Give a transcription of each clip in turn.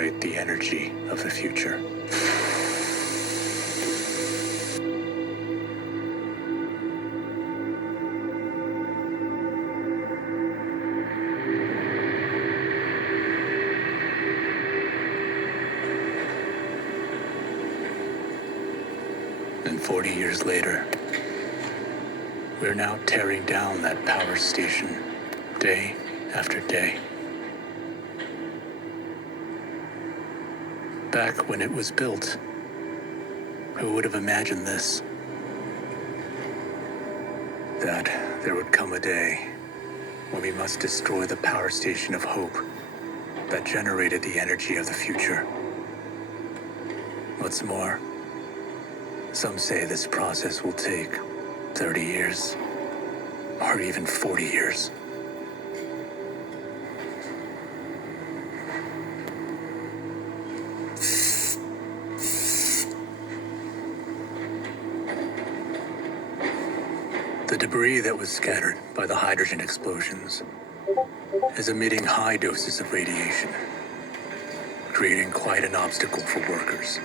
generate the energy of the future. And 40 years later, we're now tearing down that power station, day after day. Back when it was built, who would have imagined this? That there would come a day when we must destroy the power station of hope that generated the energy of the future. What's more, some say this process will take 30 years, or even 40 years. The debris that was scattered by the hydrogen explosions is emitting high doses of radiation, creating quite an obstacle for workers.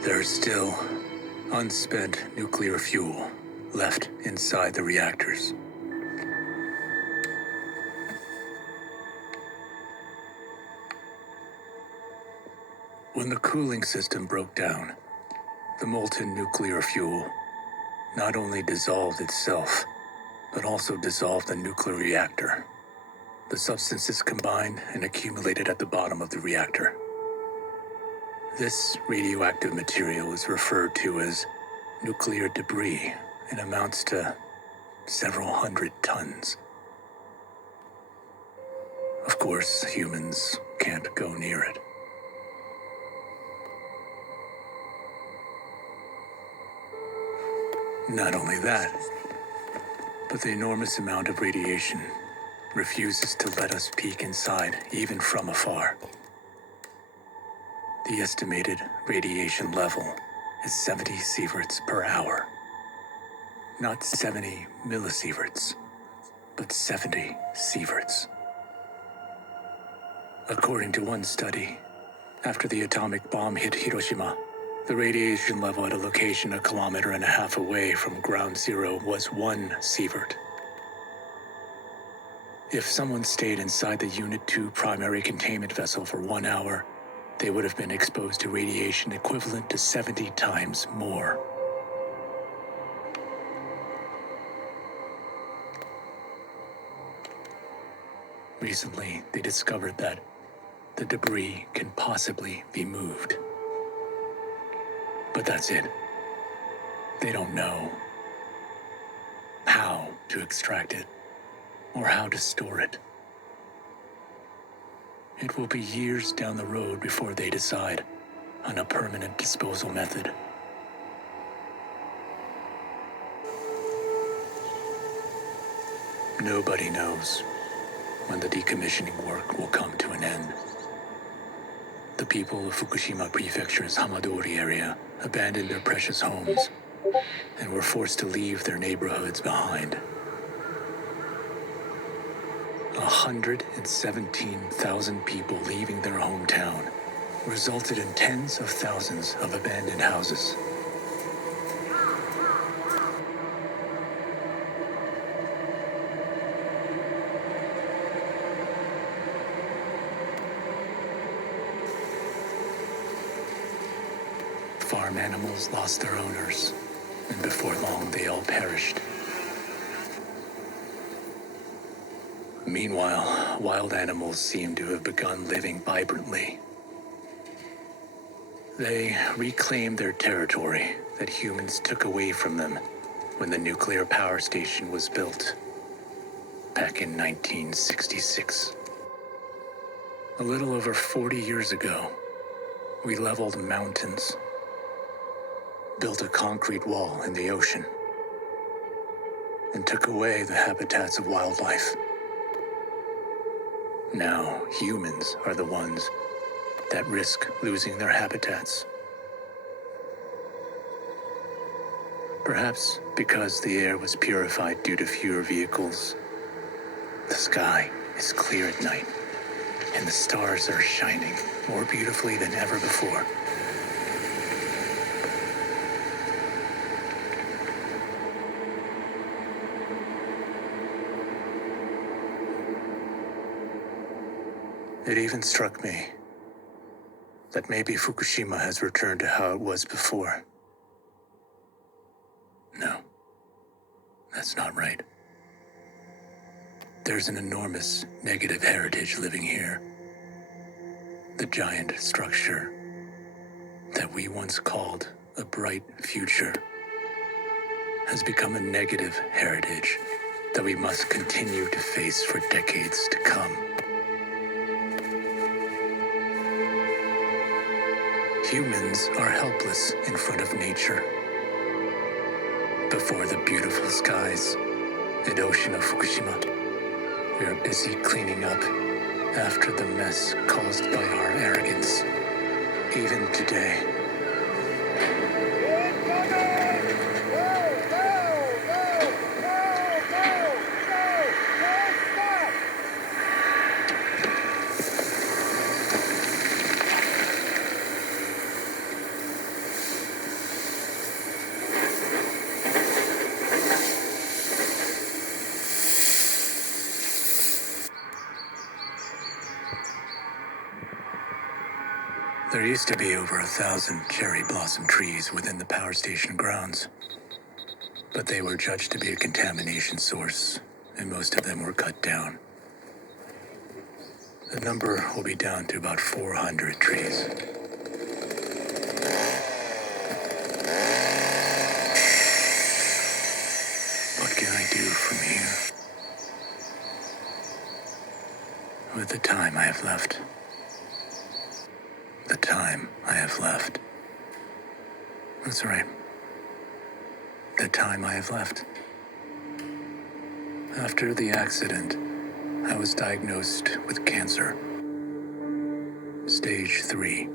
There's still unspent nuclear fuel left inside the reactors. When the cooling system broke down, the molten nuclear fuel not only dissolved itself, but also dissolved the nuclear reactor. The substances combined and accumulated at the bottom of the reactor. This radioactive material is referred to as nuclear debris and amounts to several hundred tons. Of course, humans can't go near it. Not only that, but the enormous amount of radiation refuses to let us peek inside, even from afar. The estimated radiation level is 70 sieverts per hour. Not 70 millisieverts, but 70 sieverts. According to one study, after the atomic bomb hit Hiroshima, the radiation level at a location 1.5 kilometers away from ground zero was 1 sievert. If someone stayed inside the Unit 2 primary containment vessel for 1 hour, they would have been exposed to radiation equivalent to 70 times more. Recently, they discovered that the debris can possibly be moved. But that's it. They don't know how to extract it or how to store it. It will be years down the road before they decide on a permanent disposal method. Nobody knows when the decommissioning work will come to an end. The people of Fukushima Prefecture's Hamadori area abandoned their precious homes and were forced to leave their neighborhoods behind. 117,000 people leaving their hometown resulted in tens of thousands of abandoned houses. Farm animals lost their owners, and before long they all perished. Meanwhile, wild animals seem to have begun living vibrantly. They reclaimed their territory that humans took away from them when the nuclear power station was built, back in 1966. A little over 40 years ago, we leveled mountains, built a concrete wall in the ocean, and took away the habitats of wildlife. Now, humans are the ones that risk losing their habitats. Perhaps because the air was purified due to fewer vehicles. The sky is clear at night, and the stars are shining more beautifully than ever before. It even struck me that maybe Fukushima has returned to how it was before. No, that's not right. There's an enormous negative heritage living here. The giant structure that we once called a bright future has become a negative heritage that we must continue to face for decades to come. Humans are helpless in front of nature. Before the beautiful skies and ocean of Fukushima, we are busy cleaning up after the mess caused by our arrogance. Even today, there used to be over 1,000 cherry blossom trees within the power station grounds, but they were judged to be a contamination source, and most of them were cut down. The number will be down to about 400 trees. What can I do from here? With the time I have left. The time I have left. That's right. The time I have left. After the accident, I was diagnosed with cancer. Stage 3.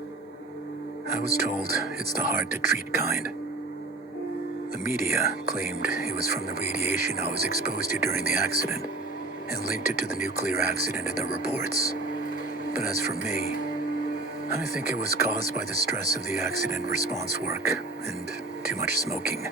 I was told it's the hard-to-treat kind. The media claimed it was from the radiation I was exposed to during the accident and linked it to the nuclear accident in their reports. But as for me, I think it was caused by the stress of the accident response work and too much smoking.